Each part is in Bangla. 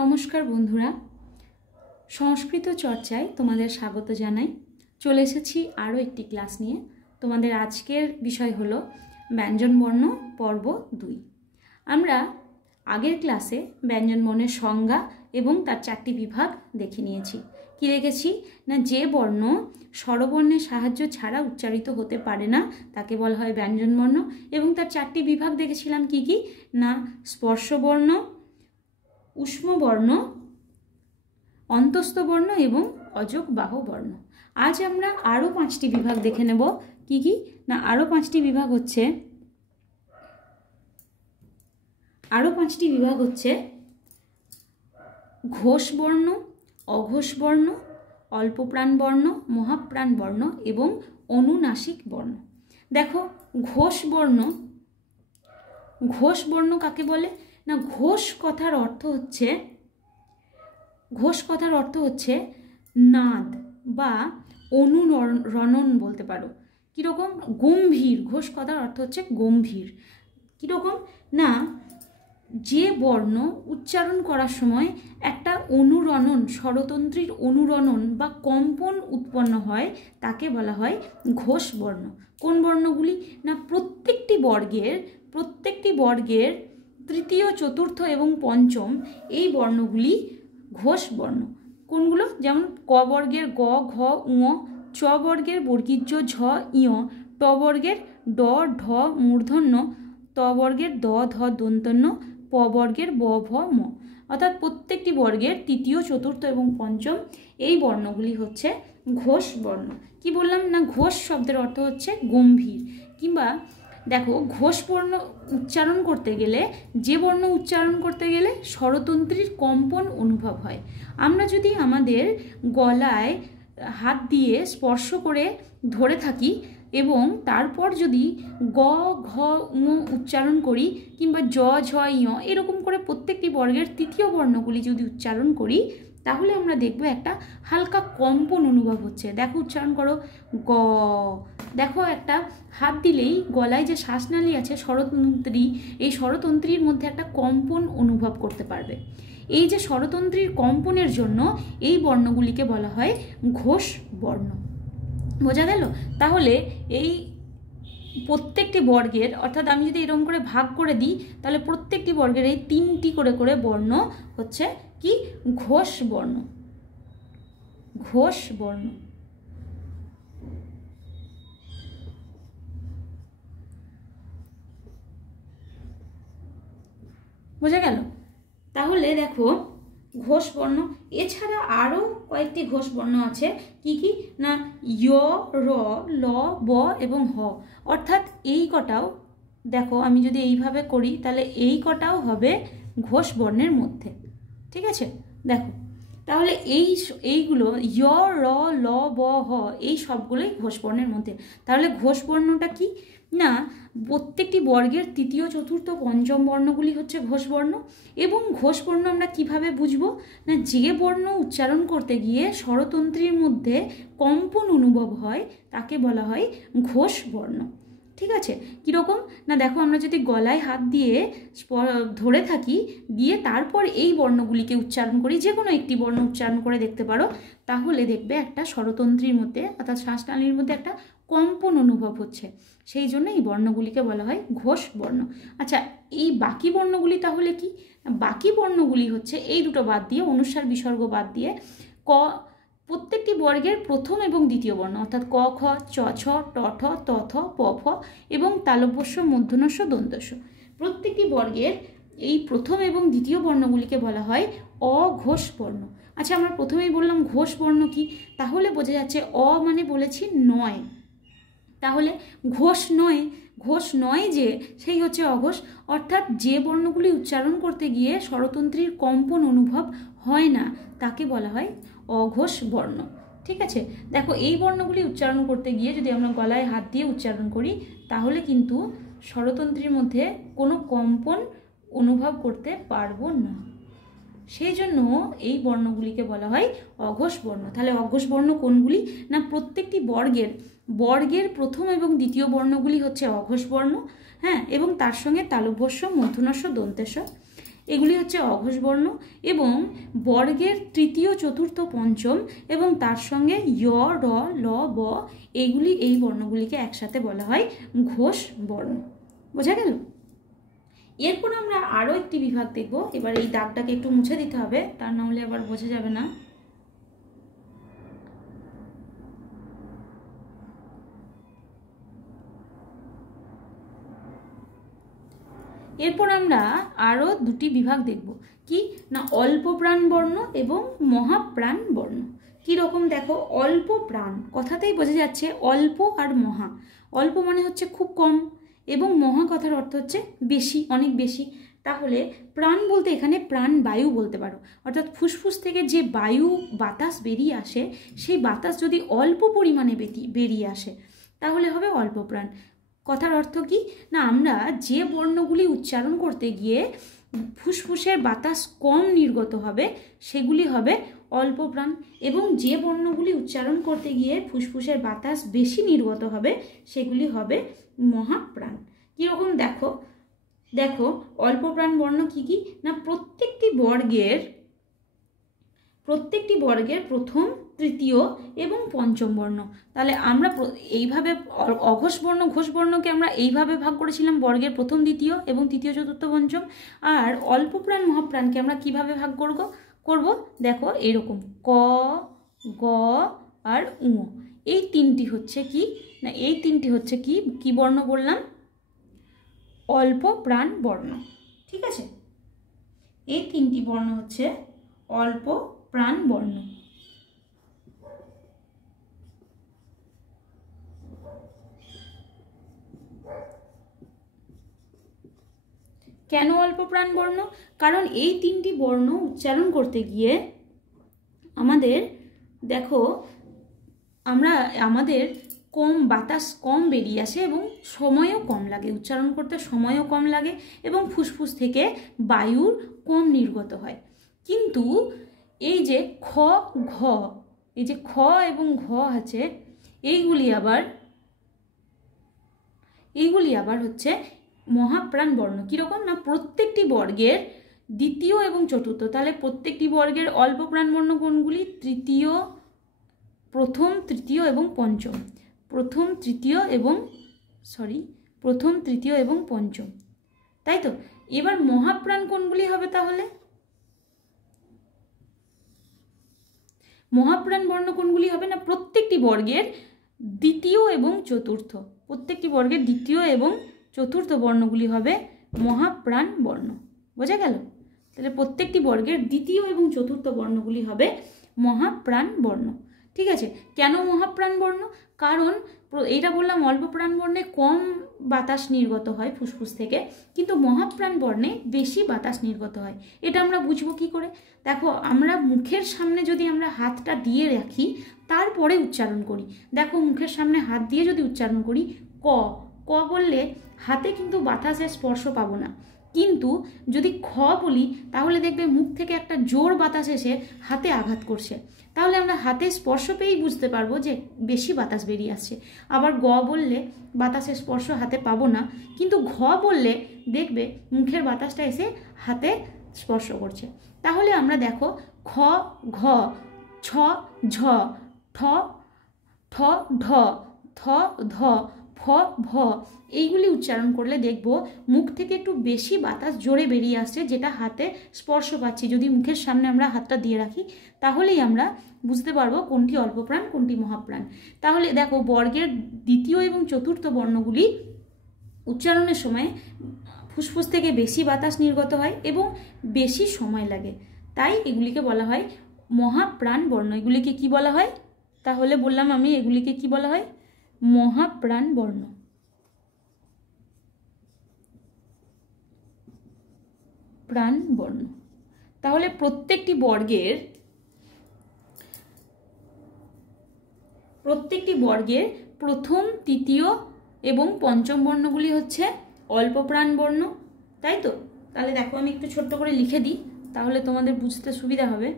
নমস্কার বন্ধুরা, সংস্কৃত চর্চায় তোমাদের স্বাগত জানাই। চলে এসেছি আরও একটি ক্লাস নিয়ে। তোমাদের আজকের বিষয় হলো ব্যঞ্জনবর্ণ পর্ব 2। আমরা আগের ক্লাসে ব্যঞ্জনবর্ণের সংজ্ঞা এবং তার 4টি বিভাগ দেখে নিয়েছি। কি দেখেছি না, যে বর্ণ স্বরবর্ণের সাহায্য ছাড়া উচ্চারিত হতে পারে না তাকে বলা হয় ব্যঞ্জনবর্ণ, এবং তার 4টি বিভাগ দেখেছিলাম কি কি না, স্পর্শবর্ণ, উষ্মবর্ণ, অন্তস্থ বর্ণ এবং অযোগবাহ বর্ণ। আজ আমরা আরও 5টি বিভাগ দেখে নেব। কি কি না, আরও 5টি বিভাগ হচ্ছে ঘোষ বর্ণ, অঘোষ বর্ণ, অল্পপ্রাণ বর্ণ, মহাপ্রাণ বর্ণ এবং অনুনাসিক বর্ণ। দেখো, ঘোষ বর্ণ কাকে বলে না, ঘোষ কথার অর্থ হচ্ছে নাদ বা অনুরণন বলতে পারো। কীরকম? গম্ভীর। ঘোষ কথার অর্থ হচ্ছে গম্ভীর। কীরকম না, যে বর্ণ উচ্চারণ করার সময় একটা অনুরণন, স্বরতন্ত্রীর অনুরণন বা কম্পন উৎপন্ন হয় তাকে বলা হয় ঘোষ বর্ণ। কোন বর্ণগুলি না, প্রত্যেকটি বর্গের তৃতীয়, চতুর্থ এবং পঞ্চম এই বর্ণগুলি ঘোষ বর্ণ। কোনগুলো? যেমন ক বর্গের গ, ঘ, ঙ, চ বর্গের বর্গীয় ঝ, ইয়, ট বর্গের ড, ঢ, মূর্ধন্য, ত বর্গের দ, ধ, দন্তন্য, প বর্গের ব, ভ, ম। অর্থাৎ প্রত্যেকটি বর্গের তৃতীয়, চতুর্থ এবং পঞ্চম এই বর্ণগুলি হচ্ছে ঘোষ বর্ণ। কি বললাম না, ঘোষ শব্দের অর্থ হচ্ছে গম্ভীর। কিংবা দেখো, ঘোষ বর্ণ উচ্চারণ করতে গেলে, যে বর্ণ উচ্চারণ করতে গেলে স্বরতন্ত্রীর কম্পন অনুভব হয়। আমরা যদি আমাদের গলায় হাত দিয়ে স্পর্শ করে ধরে থাকি এবং তারপর যদি গ, ঘ, ঙ উচ্চারণ করি কিংবা জ, ঝ, ইয় এরকম করে প্রত্যেকটি বর্গের তৃতীয় বর্ণগুলি যদি উচ্চারণ করি, তাহলে আমরা দেখব একটা হালকা কম্পন অনুভব হচ্ছে। দেখো, উচ্চারণ করো গ। দেখো, একটা হাত দিলেই গলায় যে শ্বাসনালী আছে স্বরতন্ত্রী, এই স্বরতন্ত্রীর মধ্যে একটা কম্পন অনুভব করতে পারবে। এই যে স্বরতন্ত্রীর কম্পনের জন্য এই বর্ণগুলিকে বলা হয় ঘোষ বর্ণ। বোঝা গেল? তাহলে এই প্রত্যেকটি বর্গের, অর্থাৎ আমি যদি এরকম করে ভাগ করে দিই, তাহলে প্রত্যেকটি বর্গের এই 3টি করে বর্ণ হচ্ছে কি? ঘোষ বর্ণ। ঘোষ বর্ণ। বোঝা গেল? তাহলে দেখো, ঘোষ বর্ণ এছাড়া আরও কয়েকটি ঘোষ বর্ণ আছে। কি কি না, য়, র, ল, ব এবং হ। অর্থাৎ এই কটাও, দেখো আমি যদি এইভাবে করি তাহলে এই কটাও হবে ঘোষ বর্ণের মধ্যে। ঠিক আছে? দেখো, তাহলে এইগুলো য়, র, ল, ব, হ এই সবগুলোই ঘোষ বর্ণের মধ্যে। তাহলে ঘোষ বর্ণটা কি না, প্রত্যেকটি বর্গের তৃতীয়, চতুর্থ, পঞ্চম বর্ণগুলি হচ্ছে ঘোষ বর্ণ। এবং ঘোষ বর্ণ আমরা কিভাবে বুঝবো না, যে বর্ণ উচ্চারণ করতে গিয়ে স্বরতন্ত্রীর মধ্যে কম্পন অনুভব হয় তাকে বলা হয় ঘোষ বর্ণ। ঠিক আছে? কীরকম না, দেখো আমরা যদি গলায় হাত দিয়ে ধরে থাকি, দিয়ে তারপর এই বর্ণগুলিকে উচ্চারণ করি, যে কোনো একটি বর্ণ উচ্চারণ করে দেখতে পারো, তাহলে দেখবে একটা স্বরতন্ত্রীর মধ্যে অর্থাৎ শ্বাসনালীর মধ্যে একটা কম্পন অনুভব হচ্ছে। সেই জন্য এই বর্ণগুলিকে বলা হয় ঘোষ বর্ণ। আচ্ছা, এই বাকি বর্ণগুলি তাহলে কি? বাকি বর্ণগুলি হচ্ছে এই দুটো বাদ দিয়ে, অনুস্বার বিসর্গ বাদ দিয়ে, প্রত্যেকটি বর্গের প্রথম এবং দ্বিতীয় বর্ণ, অর্থাৎ ক, খ, চ, ছ, ট, ঠ, ত, থ, প, ফ এবং তালব্যস্য, মূর্ধন্যস্য, দন্তস্য প্রত্যেকটি বর্গের এই প্রথম এবং দ্বিতীয় বর্ণগুলিকে বলা হয় অঘোষ বর্ণ। আচ্ছা, আমরা প্রথমেই বললাম ঘোষ বর্ণ কি, তাহলে বোঝা যাচ্ছে অ মানে বলেছি নয়, তাহলে ঘোষ নয় যে সেই হচ্ছে অঘোষ। অর্থাৎ যে বর্ণগুলি উচ্চারণ করতে গিয়ে স্বরতন্ত্রীর কম্পন অনুভব হয় না তাকে বলা হয় অঘোষ বর্ণ। ঠিক আছে? দেখো, এই বর্ণগুলি উচ্চারণ করতে গিয়ে যদি আমরা গলায় হাত দিয়ে উচ্চারণ করি, তাহলে কিন্তু স্বরতন্ত্রীর মধ্যে কোনো কম্পন অনুভব করতে পারবো না। সেই জন্য এই বর্ণগুলিকে বলা হয় অঘোষ বর্ণ। তাহলে অঘোষ বর্ণ কোনগুলি না, প্রত্যেকটি বর্গের প্রথম এবং দ্বিতীয় বর্ণগুলি হচ্ছে অঘোষ বর্ণ। হ্যাঁ, এবং তার সঙ্গে তালব্যস্য, মূর্ধন্যস্য, দন্তেস্য এগুলি হচ্ছে অঘোষ বর্ণ এবং বর্গের তৃতীয় চতুর্থ পঞ্চম এবং তার সঙ্গে য় র ল ব এইগুলি এই বর্ণগুলিকে একসাথে বলা হয় ঘোষ বর্ণ। বোঝা গেল? এরপর আমরা আরও একটি বিভাগ দেখব। এবার এই দাগটাকে একটু মুছে দিতে হবে, তা না হলে আবার বোঝা যাবে না। এরপর আমরা আরও দুটি বিভাগ দেখব। কি না, অল্প প্রাণ বর্ণ এবং মহাপ্রাণ বর্ণ। কীরকম দেখো, অল্প প্রাণ কথাতেই বোঝা যাচ্ছে অল্প আর মহা। অল্প মানে হচ্ছে খুব কম এবং মহা কথার অর্থ হচ্ছে বেশি, অনেক বেশি। তাহলে প্রাণ বলতে এখানে প্রাণ বায়ু বলতে পারো, অর্থাৎ ফুসফুস থেকে যে বায়ু বাতাস বেরিয়ে আসে সেই বাতাস যদি অল্প পরিমাণে বেরিয়ে আসে তাহলে হবে অল্প প্রাণ। কথার অর্থ কি না, আমরা যে বর্ণগুলি উচ্চারণ করতে গিয়ে ফুসফুসের বাতাস কম নির্গত হবে সেগুলি হবে অল্প প্রাণ, এবং যে বর্ণগুলি উচ্চারণ করতে গিয়ে ফুসফুসের বাতাস বেশি নির্গত হবে সেগুলি হবে মহাপ্রাণ। কীরকম দেখো, দেখো অল্প প্রাণ বর্ণ কি কি না, প্রত্যেকটি বর্গের প্রথম, তৃতীয় এবং পঞ্চম বর্ণ। তাহলে আমরা এইভাবে অঘোষ বর্ণ ঘোষ বর্ণকে আমরা এইভাবে ভাগ করেছিলাম, বর্গের প্রথম, দ্বিতীয় এবং তৃতীয় চতুর্থ পঞ্চম। আর অল্প প্রাণ মহাপ্রাণকে আমরা কিভাবে ভাগ করব দেখো এরকম, ক গ আর উ। এই তিনটি হচ্ছে কি না, এই তিনটি হচ্ছে কি বর্ণ বললাম, অল্প প্রাণ বর্ণ। ঠিক আছে, এই তিনটি বর্ণ হচ্ছে অল্প প্রাণ বর্ণ। কেন অল্প প্রাণ বর্ণ? কারণ এই তিনটি বর্ণ উচ্চারণ করতে গিয়ে আমাদের দেখো আমাদের বাতাস কম বেরিয়ে আসে এবং সময়ও কম লাগে, উচ্চারণ করতে সময়ও কম লাগে এবং ফুসফুস থেকে বায়ুর কম নির্গত হয়। কিন্তু এই যে খ ঘ, এই যে খ এবং ঘ আছে, এইগুলি আবার হচ্ছে মহাপ্রাণ বর্ণ। কীরকম না, প্রত্যেকটি বর্গের দ্বিতীয় এবং চতুর্থ, তাহলে প্রত্যেকটি বর্গের অল্প প্রাণ বর্ণ কোনগুলি, প্রথম, তৃতীয় এবং পঞ্চম। প্রথম, তৃতীয় এবং পঞ্চম, তাই তো। এবার মহাপ্রাণ কোনগুলি হবে তাহলে, মহাপ্রাণ বর্ণ কোনগুলি হবে না, প্রত্যেকটি বর্গের দ্বিতীয় এবং চতুর্থ, প্রত্যেকটি বর্গের দ্বিতীয় এবং চতুর্থ বর্ণগুলি হবে মহাপ্রাণ বর্ণ। বোঝা গেল? তাহলে প্রত্যেকটি বর্গের দ্বিতীয় এবং চতুর্থ বর্ণগুলি হবে মহাপ্রাণ বর্ণ। ঠিক আছে, কেন মহাপ্রাণ বর্ণ? কারণ এইটা বললাম অল্প প্রাণ বর্ণে কম বাতাস নির্গত হয় ফুসফুস থেকে, কিন্তু মহাপ্রাণ বর্ণে বেশি বাতাস নির্গত হয়। এটা আমরা বুঝবো কি করে? দেখো, আমরা মুখের সামনে যদি আমরা হাতটা দিয়ে রাখি তারপরে উচ্চারণ করি, দেখো মুখের সামনে হাত দিয়ে যদি উচ্চারণ করি ক ক বললে হাতে কিন্তু বাতাসের স্পর্শ পাবো না, কিন্তু যদি খ বলি তাহলে দেখবে মুখ থেকে একটা জোর বাতাস এসে হাতে আঘাত করছে, তাহলে আমরা হাতে স্পর্শ পেয়েই বুঝতে পারবো যে বেশি বাতাস বেরিয়ে আসছে। আবার গ বললে বাতাসের স্পর্শ হাতে পাবো না, কিন্তু ঘ বললে দেখবে মুখের বাতাসটা এসে হাতে স্পর্শ করছে। তাহলে আমরা দেখো খ ঘ, ছ ঝ, ঠ ঠ ঢ, থ ধ, ফ ভ, এইগুলি উচ্চারণ করলে দেখব মুখ থেকে একটু বেশি বাতাস জোরে বেরিয়ে আসছে, যেটা হাতে স্পর্শ পাচ্ছি। যদি মুখের সামনে আমরা হাতটা দিয়ে রাখি তাহলেই আমরা বুঝতে পারবো কোনটি অল্প প্রাণ কোনটি মহাপ্রাণ। তাহলে দেখো বর্গের দ্বিতীয় এবং চতুর্থ বর্ণগুলি উচ্চারণের সময় ফুসফুস থেকে বেশি বাতাস নির্গত হয় এবং বেশি সময় লাগে, তাই এগুলিকে বলা হয় মহাপ্রাণ বর্ণ। এগুলিকে কি বলা হয় তাহলে বললাম আমি, এগুলিকে কি বলা হয়, মহাপ্রাণ বর্ণ। প্রাণ বর্ণ। তাহলে প্রত্যেকটি বর্গের প্রথম, তৃতীয় এবং পঞ্চম বর্ণগুলি হচ্ছে অল্প প্রাণ বর্ণ, তাই তো। তাহলে দেখো আমি একটু ছোট্ট করে লিখে দিই, তাহলে তোমাদের বুঝতে সুবিধা হবে।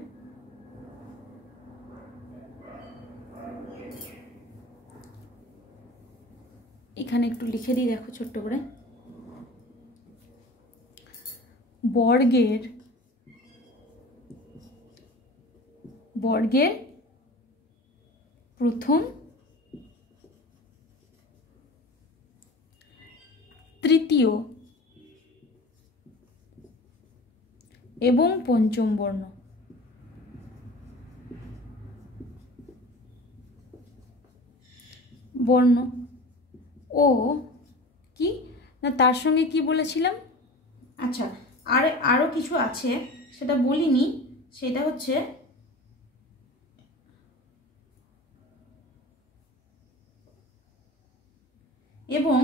এখানে একটু লিখে দিই, দেখো ছোট্ট করে, বর্গের প্রথম, তৃতীয় এবং পঞ্চম বর্ণ ও কি না তার সঙ্গে কি বলেছিলাম, আচ্ছা আরও কিছু আছে সেটা বলিনি, সেটা হচ্ছে এবং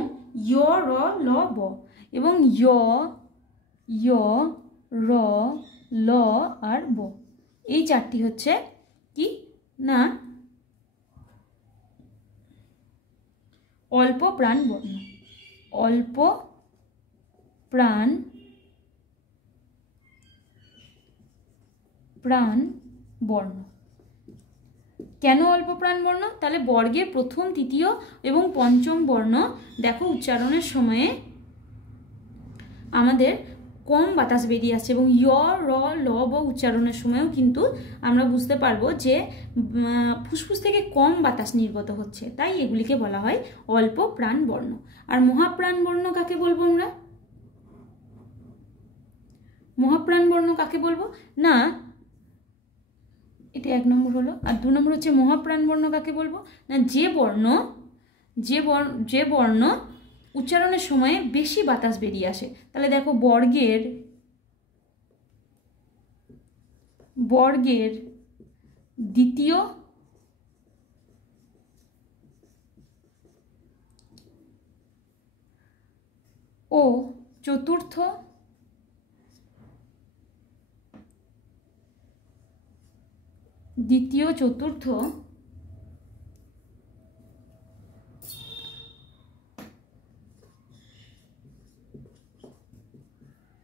য় র ল ব, এবং য় র ল আর ব, এই চারটি হচ্ছে কি না অল্প প্রাণ বর্ণ। অল্প প্রাণ বর্ণ। কেন অল্প প্রাণ বর্ণ? তাহলে বর্গের প্রথম, তৃতীয় এবং পঞ্চম বর্ণ দেখো উচ্চারণের সময়ে আমাদের কম বাতাস বেরিয়ে আসছে, এবং য় র ল ব উচ্চারণের সময়ও কিন্তু আমরা বুঝতে পারবো যে ফুসফুস থেকে কম বাতাস নির্গত হচ্ছে, তাই এগুলিকে বলা হয় অল্প প্রাণ বর্ণ। আর মহাপ্রাণ বর্ণ কাকে বলবো আমরা? মহাপ্রাণ বর্ণ কাকে বলবো না, এটা 1 নম্বর হলো। আর 2 নম্বর হচ্ছে মহাপ্রাণ বর্ণ কাকে বলবো না, যে বর্ণ উচ্চারণের সময়ে বেশি বাতাস বেরিয়ে আসে। তাহলে দেখো বর্গের দ্বিতীয় ও চতুর্থ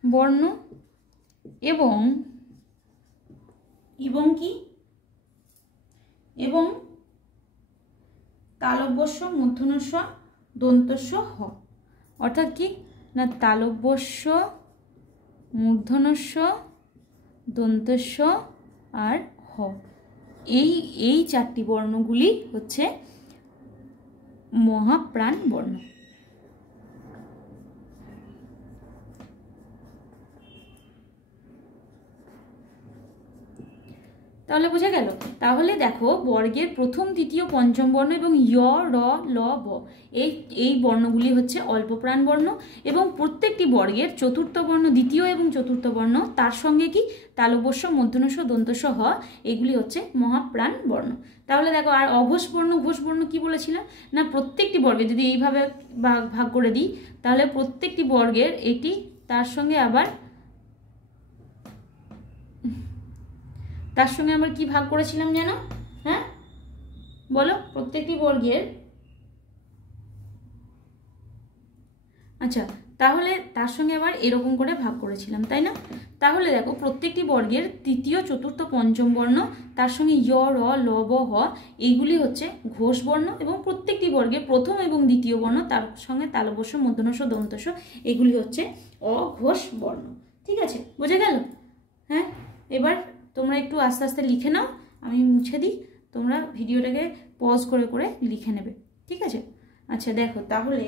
বর্ণ এবং কি এবং তালব্যস্য মূর্ধন্যস্ব দন্তস্ব হ, অর্থাৎ কি না তালব্যস্য মূর্ধন্যস্ব দন্তস্ব আর হ, এই চারটি বর্ণগুলি হচ্ছে মহাপ্রাণ বর্ণ। তাহলে বোঝা গেল? তাহলে দেখো বর্গের প্রথম, তৃতীয়, পঞ্চম বর্ণ এবং য় র ল ব এই বর্ণগুলি হচ্ছে অল্প প্রাণ বর্ণ, এবং প্রত্যেকটি বর্গের চতুর্থ বর্ণ, দ্বিতীয় এবং চতুর্থ বর্ণ, তার সঙ্গে কি তালব্যস্য মূর্ধন্যস্ব দন্তস্ব হ, এগুলি হচ্ছে মহাপ্রাণ বর্ণ। তাহলে দেখো আর অঘোষ বর্ণ কি বলেছিলাম না, প্রত্যেকটি বর্গে যদি এইভাবে ভাগ করে দিই তাহলে প্রত্যেকটি বর্গের এটি তার সঙ্গে আবার কি ভাগ করেছিলাম যেন, হ্যাঁ বলো, প্রত্যেকটি বর্গের, আচ্ছা তাহলে তার সঙ্গে আবার এরকম করে ভাগ করেছিলাম, তাই না? তাহলে দেখো প্রত্যেকটি বর্গের তৃতীয়, চতুর্থ, পঞ্চম বর্ণ, তার সঙ্গে য় র ল ব হ, এইগুলি হচ্ছে ঘোষ বর্ণ, এবং প্রত্যেকটি বর্গের প্রথম এবং দ্বিতীয় বর্ণ, তার সঙ্গে তালব্যস্য মূর্ধন্যস্ব দন্তস্ব, এগুলি হচ্ছে অঘোষ বর্ণ। ঠিক আছে, বোঝা গেল? হ্যাঁ, এবার তোমরা একটু আস্তে আস্তে লিখে নাও, আমি মুছে দিই, তোমরা ভিডিওটাকে পজ করে করে লিখে নেবে, ঠিক আছে? আচ্ছা দেখো তাহলে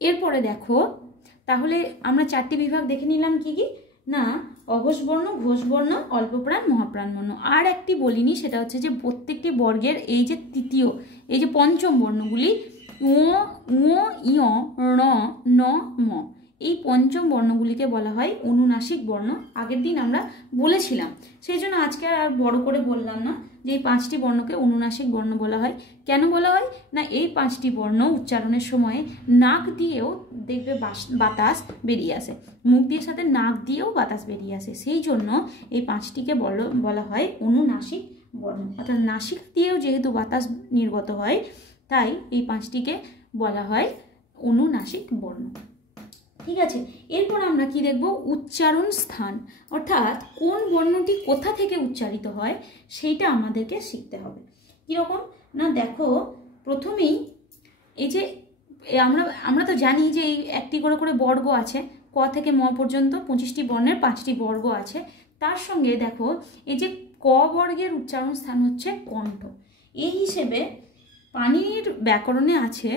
এরপরে দেখো, তাহলে আমরা চারটি বিভাগ দেখে নিলাম কি কি না, অঘোষ বর্ণ, ঘোষ বর্ণ, অল্পপ্রাণ, মহাপ্রাণ বর্ণ। আর একটি বলিনি, সেটা হচ্ছে যে প্রত্যেকটি বর্গের এই যে তৃতীয়, এই যে পঞ্চম বর্ণগুলি উ, ই, ণ, ন, ম, এই পঞ্চম বর্ণগুলিকে বলা হয় অনুনাসিক বর্ণ। আগের দিন আমরা বলেছিলাম, সেই জন্য আজকে আর বড় করে বললাম না যে এই 5টি বর্ণকে অনুনাসিক বর্ণ বলা হয়। কেন বলা হয় না, এই 5টি বর্ণ উচ্চারণের সময় নাক দিয়েও দেখবে বাতাস বেরিয়ে আসে, মুখ দিয়ে সাথে নাক দিয়েও বাতাস বেরিয়ে আসে, সেই জন্য এই 5টিকে বলা হয় অনুনাসিক বর্ণ। অর্থাৎ নাসিক দিয়েও যেহেতু বাতাস নির্গত হয়, তাই এই 5টিকে বলা হয় অনুনাসিক বর্ণ। ঠিক আছে, এরপর আমরা কি দেখব, উচ্চারণ স্থান, অর্থাৎ কোন বর্ণটি কোথা থেকে উচ্চারিত হয় সেইটা আমাদেরকে শিখতে হবে। কীরকম না, দেখো প্রথমেই এই যে আমরা তো জানি যে এই একটি করে করে বর্গ আছে, ক থেকে ম পর্যন্ত 25টি বর্ণের 5টি বর্গ আছে। তার সঙ্গে দেখো এই যে ক বর্গের উচ্চারণ স্থান হচ্ছে কণ্ঠ। এই হিসেবে পাণিনির ব্যাকরণে আছে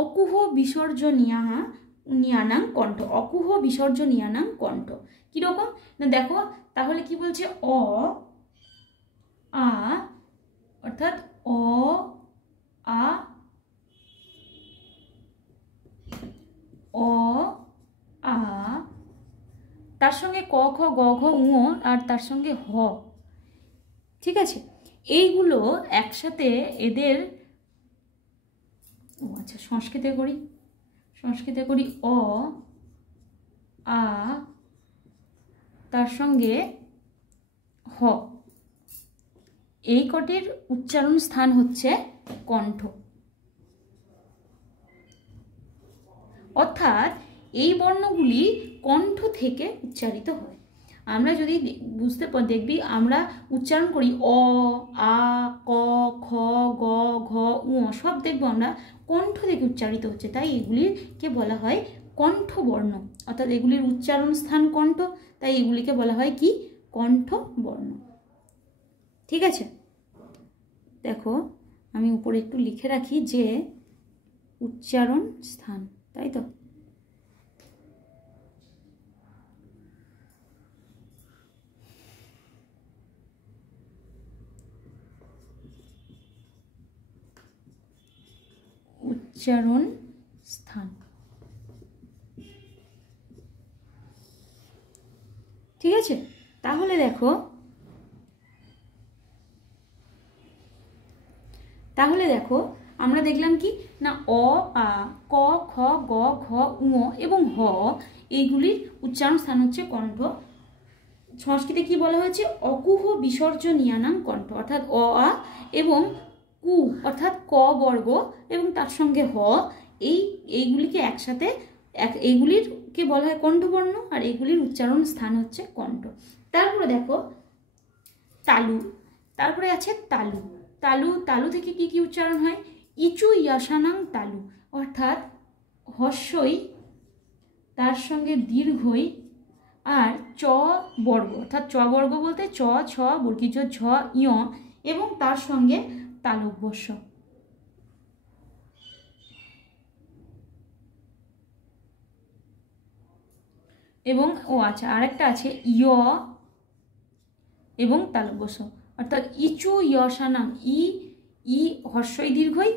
অকুহ বিসর্জনীয়ানাং কণ্ঠ, অকুহ বিসর্জনীয়ানাং কণ্ঠ। কীরকম না দেখো, তাহলে কি বলছে, অ আ অর্থাৎ অ আ অ আ, তার সঙ্গে ক খ গ ঘ ঙ আর তার সঙ্গে হ। ঠিক আছে, এইগুলো একসাথে এদের, ও আচ্ছা সংস্কৃতে করি অ আ তার সঙ্গে হ, এই কটির উচ্চারণ স্থান হচ্ছে কণ্ঠ। অর্থাৎ এই বর্ণগুলি কণ্ঠ থেকে উচ্চারিত হয়। আমরা যদি দেখবি আমরা উচ্চারণ করি অ আ ক খ গ ঘ উ, সব দেখবো আমরা কণ্ঠ থেকে উচ্চারিত হচ্ছে, তাই এগুলিকে বলা হয় কণ্ঠবর্ণ। অর্থাৎ এগুলির উচ্চারণ স্থান কণ্ঠ, তাই এগুলিকে বলা হয় কি, কণ্ঠবর্ণ। ঠিক আছে, দেখো আমি উপরে একটু লিখে রাখি যে উচ্চারণ স্থান, তাই তো। উচ্চারণ স্থান, ঠিক আছে। তাহলে দেখো আমরা দেখলাম কি না, অ আ ক খ গ ঘ ঙ এবং হ এইগুলির উচ্চারণ স্থান হচ্ছে কণ্ঠ। সংস্কৃতে কি বলা হয়েছে, অকুহ বিসর্জনীয়ানাং কণ্ঠ, অর্থাৎ অ আ এবং কু অর্থাৎ ক বর্গ এবং তার সঙ্গে হ, এইগুলিকে একসাথে এইগুলিরকে বলা হয় কণ্ঠবর্ণ, আর এইগুলির উচ্চারণ স্থান হচ্ছে কণ্ঠ। তারপরে দেখো তালু, তারপরে আছে তালু। তালু থেকে কি কি উচ্চারণ হয়, ইচু ইয়াসানাং তালু, অর্থাৎ হস্যই তার সঙ্গে দীর্ঘই আর চ বর্গ, অর্থাৎ চ বর্গ বলতে চ ছ বর্গীজ ঝ ইয় এবং তার সঙ্গে তালব্যস্য। এবং ও আচ্ছা আরেকটা আছে ইয় এবং তালব্যস্য, অর্থাৎ ইচু ইয়সানাং, ই হর্ষই দীর্ঘই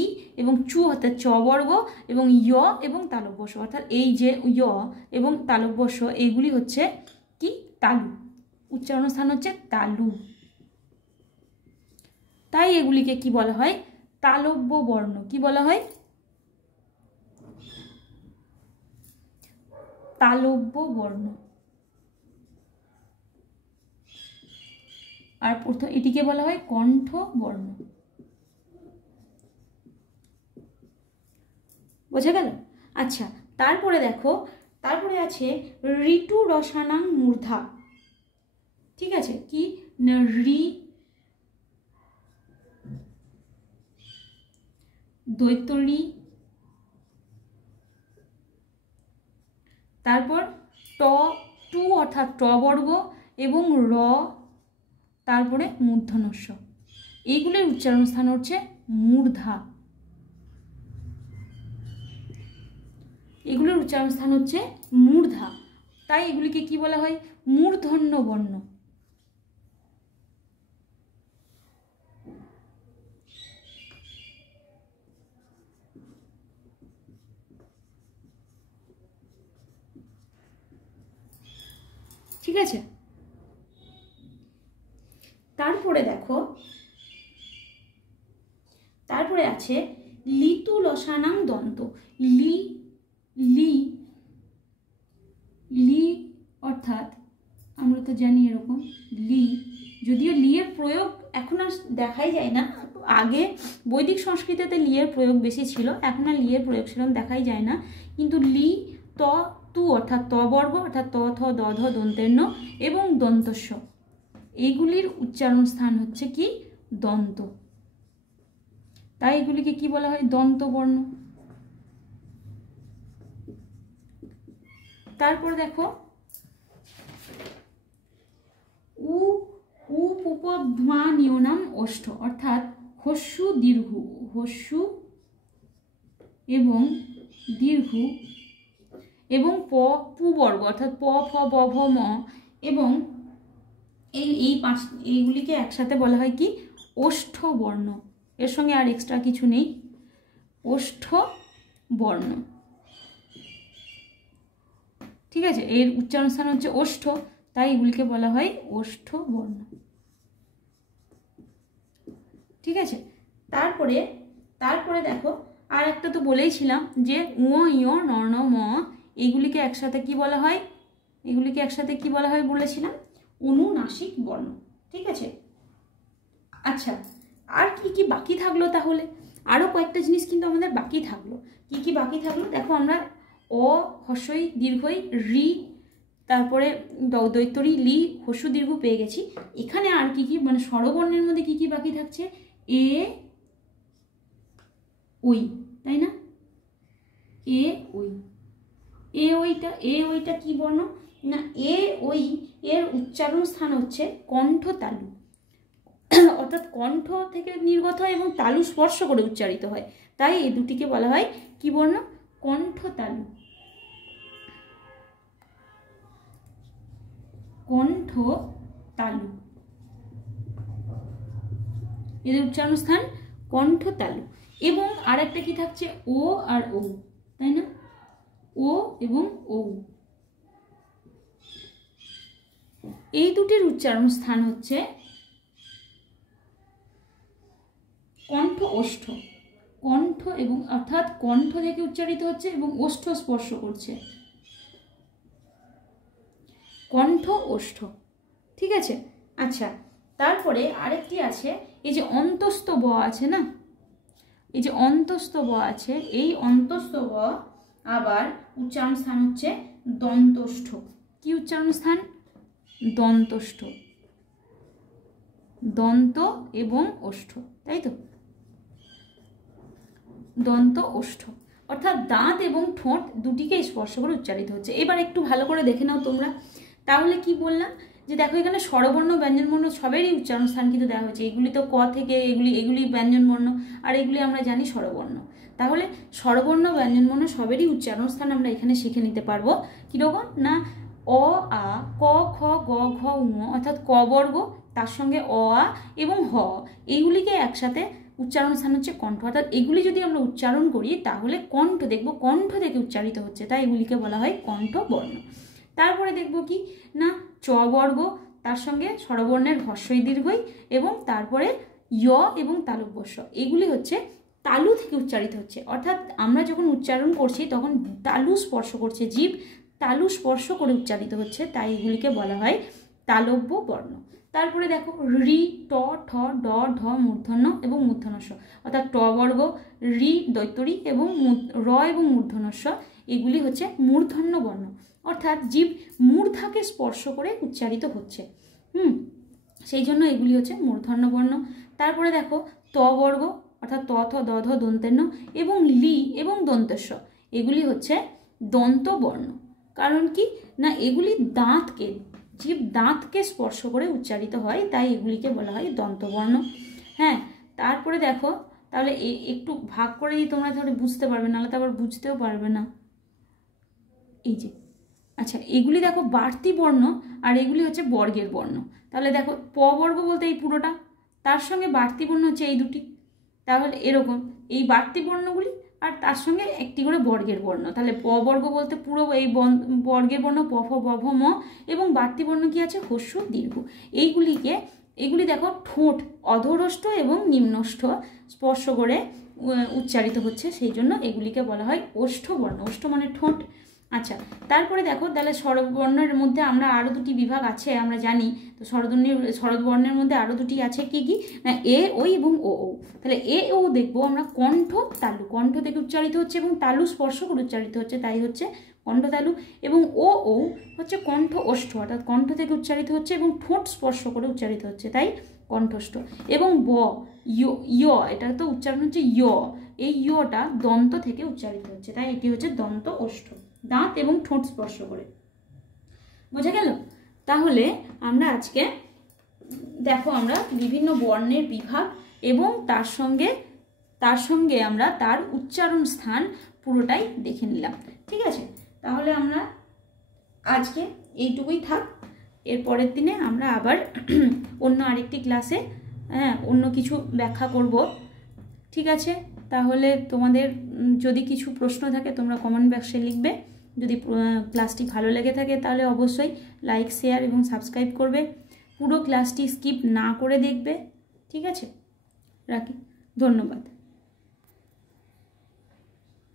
ই এবং চু অর্থাৎ চ বর্গ এবং ইয় এবং তালব্যস্য, অর্থাৎ এই যে ইয় এবং তালব্যস্য এইগুলি হচ্ছে কি, তালু। উচ্চারণ স্থান হচ্ছে তালু, তাই এগুলিকে কি বলা হয়, তালব্য বর্ণ। কি বলা হয়, তালব্য বর্ণ। আর প্রথম এটিকে বলা হয় কণ্ঠ বর্ণ। বোঝা গেল? আচ্ছা, তারপরে দেখো, তারপরে আছে ঋতু রসানাং মূর্ধা। ঠিক আছে, কি রি দৈত্যরি, তারপর টু অর্থাৎ ট বর্গ এবং র, তারপরে মূর্ধন্যস্য, এইগুলির উচ্চারণ স্থান হচ্ছে মূর্ধা। এগুলোর উচ্চারণ স্থান হচ্ছে মূর্ধা, তাই এগুলিকে কি বলা হয়, মূর্ধন্য বর্ণ। ঠিক আছে, তারপরে দেখো, তারপরে আছে লিতু লসানাং দন্ত। লি অর্থাৎ আমরা তো জানি এরকম লি, যদিও লি এর প্রয়োগ এখন আর দেখাই যায় না, আগে বৈদিক সংস্কৃতিতে লি এর প্রয়োগ বেশি ছিল, এখন আর লি এর প্রয়োগ সেরকম দেখাই যায় না, কিন্তু লি ত তু অর্থাৎ ত বর্গ অর্থাৎ ত থ দ ধ দন্তের ন এবং দন্তস্ব, এইগুলির উচ্চারণ স্থান হচ্ছে কি দন্ত, তাই এগুলিকে কি বলা হয় দন্ত বর্ণ। তারপর দেখো উপধ্মানীয়নাম ওষ্ঠ অর্থাৎ হস্যু দীর্ঘ, হস্যু এবং দীর্ঘ এবং প পু বর্গ অর্থাৎ প ফ ব ভ ম এবং এইগুলিকে একসাথে বলা হয় কি ওষ্ঠ বর্ণ, এর সঙ্গে আর এক্সট্রা কিছু নেই, ওষ্ঠ বর্ণ। ঠিক আছে, এর উচ্চারণ স্থান হচ্ছে ওষ্ঠ, তাই এগুলিকে বলা হয় ওষ্ঠ বর্ণ। ঠিক আছে, তারপরে দেখো আর একটা তো বলেইছিলাম যে উ ইয় নর্ণ ম, এইগুলিকে একসাথে কি বলা হয়, এগুলিকে একসাথে কি বলা হয় বলেছিলাম অনুনাসিক বর্ণ। ঠিক আছে, আচ্ছা আর কি কি বাকি থাকলো, তাহলে আরও কয়েকটা জিনিস কিন্তু আমাদের বাকি থাকলো। কি কি বাকি থাকলো দেখো, আমরা অ হস্যই দীর্ঘই রি, তারপরে দৈত্যরি লি হস্য দীর্ঘ পেয়ে গেছি। এখানে আর কি কি মানে স্বরবর্ণের মধ্যে কি কি বাকি থাকছে, এ ওই, তাই না, এ ওই, এ ওইটা কি বর্ণ না, এ ওই এর উচ্চারণ স্থান হচ্ছে কণ্ঠ তালু, অর্থাৎ কণ্ঠ থেকে নির্গত হয় এবং তালু স্পর্শ করে উচ্চারিত হয়, তাই এই দুটিকে বলা হয় কি বর্ণ কণ্ঠ তালু, কণ্ঠ তালু, এদের উচ্চারণ স্থান কণ্ঠ তালু। এবং আর একটা কি থাকছে ও আর ও, তাই না, ও এবং ও, এই দুটির উচ্চারণ স্থান হচ্ছে কণ্ঠ ওষ্ঠ, কণ্ঠ এবং অর্থাৎ কণ্ঠ থেকে উচ্চারিত হচ্ছে এবং ওষ্ঠ স্পর্শ করছে, কণ্ঠ ওষ্ঠ। ঠিক আছে, আচ্ছা তারপরে আরেকটি আছে, এই যে অন্তস্থ ব আছে না, এই যে অন্তস্থ ব আছে, এই অন্তস্থ ব আবার উচ্চারণ স্থান হচ্ছে দন্তষ্ঠ। কি উচ্চারণ স্থান দন্তষ্ঠ, দন্ত এবং ওষ্ঠ, তাই তো, দন্ত ওষ্ঠ অর্থাৎ দাঁত এবং ঠোঁট দুটিকে স্পর্শ করে উচ্চারিত হচ্ছে। এবার একটু ভালো করে দেখে নাও তোমরা, তাহলে কি বললাম যে দেখো এখানে স্বরবর্ণ ব্যঞ্জনবর্ণ সবেরই উচ্চারণ স্থান কিন্তু দেওয়া হয়েছে, এগুলি তো ক থেকে এগুলি ব্যঞ্জনবর্ণ আর এগুলি আমরা জানি স্বরবর্ণ, তাহলে স্বরবর্ণ ব্যঞ্জনবর্ণ সবেরই উচ্চারণ স্থান আমরা এখানে শিখে নিতে পারবো। কীরকম না, অ আ ক খ গ ঘ ঙ অর্থাৎ ক বর্গ, তার সঙ্গে অ আ এবং হ, এইগুলিকে একসাথে উচ্চারণ স্থান হচ্ছে কণ্ঠ, অর্থাৎ এগুলি যদি আমরা উচ্চারণ করি তাহলে কণ্ঠ দেখব কণ্ঠ থেকে উচ্চারিত হচ্ছে, তাই এগুলিকে বলা হয় কণ্ঠ বর্ণ। তারপরে দেখব কি না চ বর্গ, তার সঙ্গে স্বরবর্ণের হস্যই দীর্ঘই এবং তারপরে য় এবং তালব্যস্য, এগুলি হচ্ছে তালু থেকে উচ্চারিত হচ্ছে, অর্থাৎ আমরা যখন উচ্চারণ করছি তখন তালু স্পর্শ করছে, জীব তালু স্পর্শ করে উচ্চারিত হচ্ছে, তাই এগুলিকে বলা হয় তালব্য বর্ণ। তারপরে দেখো রি ট ঠ ড ঢ মূর্ধন্য এবং মূর্ধন্যস্ব, অর্থাৎ ট বর্গ রি দৈত্যরি এবং র এবং মূর্ধন্যস্ব, এগুলি হচ্ছে মূর্ধন্য বর্ণ, অর্থাৎ জীব মূর্ধাকে স্পর্শ করে উচ্চারিত হচ্ছে, সেই জন্য এগুলি হচ্ছে মূর্ধন্য বর্ণ। তারপরে দেখো ত বর্গ অর্থাৎ ত থ দ ধ দন্তের ন এবং লি এবং দন্তস্ব, এগুলি হচ্ছে দন্ত বর্ণ, কারণ কি না এগুলি দাঁতকে, জীব দাঁতকে স্পর্শ করে উচ্চারিত হয়, তাই এগুলিকে বলা হয় দন্তবর্ণ। হ্যাঁ, তারপরে দেখো তাহলে একটু ভাগ করে দিই, তোমরা তাহলে বুঝতে পারবে, নাহলে তো আবার বুঝতেও পারবে না। এই যে আচ্ছা এগুলি দেখো বাড়তি বর্ণ আর এগুলি হচ্ছে বর্গের বর্ণ, তাহলে দেখো প বর্গ বলতে এই পুরোটা, তার সঙ্গে বাড়তি বর্ণ হচ্ছে এই দুটি, তাহলে এরকম এই বাড়তি বর্ণগুলি আর তার সঙ্গে একটি করে বর্গের বর্ণ, তাহলে প বর্গ বলতে পুরো এই বর্গের বর্ণ প ফ ব ভ ম এবং বাড়তি বর্ণ কি আছে হস্য দীর্ঘ, এইগুলি দেখো ঠোঁট অধরষ্ঠ এবং নিম্নষ্ঠ স্পর্শ করে উচ্চারিত হচ্ছে, সেই জন্য এগুলিকে বলা হয় ওষ্ঠ বর্ণ, ওষ্ঠ মানে ঠোঁট, আচ্ছা, তারপরে দেখো তাহলে স্বরবর্ণের মধ্যে আমরা আরও দুটি বিভাগ আছে আমরা জানি। তো স্বরবর্ণের মধ্যে আরও দুটি আছে কি কি না এ ও এবং ও ও। তাহলে এ ও দেখবো আমরা কণ্ঠ তালু, কণ্ঠ থেকে উচ্চারিত হচ্ছে এবং তালু স্পর্শ করে উচ্চারিত হচ্ছে, তাই হচ্ছে কণ্ঠ তালু। এবং ও ও হচ্ছে কণ্ঠ ওষ্ঠ, অর্থাৎ কণ্ঠ থেকে উচ্চারিত হচ্ছে এবং ঠোঁট স্পর্শ করে উচ্চারিত হচ্ছে, তাই কণ্ঠস্থ। এবং ব ইয়, এটা তো উচ্চারণ হচ্ছে ইয়, এই ইয়টা দন্ত থেকে উচ্চারিত হচ্ছে, তাই এটি হচ্ছে দন্ত ওষ্ঠ, দাঁত এবং ঠোঁট স্পর্শ করে। বোঝা গেল? তাহলে আমরা আজকে দেখো আমরা বিভিন্ন বর্ণের বিভাগ এবং তার সঙ্গে আমরা তার উচ্চারণ স্থান পুরোটাই দেখে নিলাম। ঠিক আছে, তাহলে আমরা আজকে এইটুকুই থাক। এর পরের দিনে আমরা আবার অন্য আরেকটি ক্লাসে অন্য কিছু ব্যাখ্যা করব। ঠিক আছে, তাহলে তোমাদের যদি কিছু প্রশ্ন থাকে তোমরা কমেন্ট বক্সে লিখবে। যদি ক্লাসটি ভালো লেগে থাকে তাহলে অবশ্যই লাইক, শেয়ার এবং সাবস্ক্রাইব করবে। পুরো ক্লাসটি স্কিপ না করে দেখবে। ঠিক আছে, রাখি, ধন্যবাদ।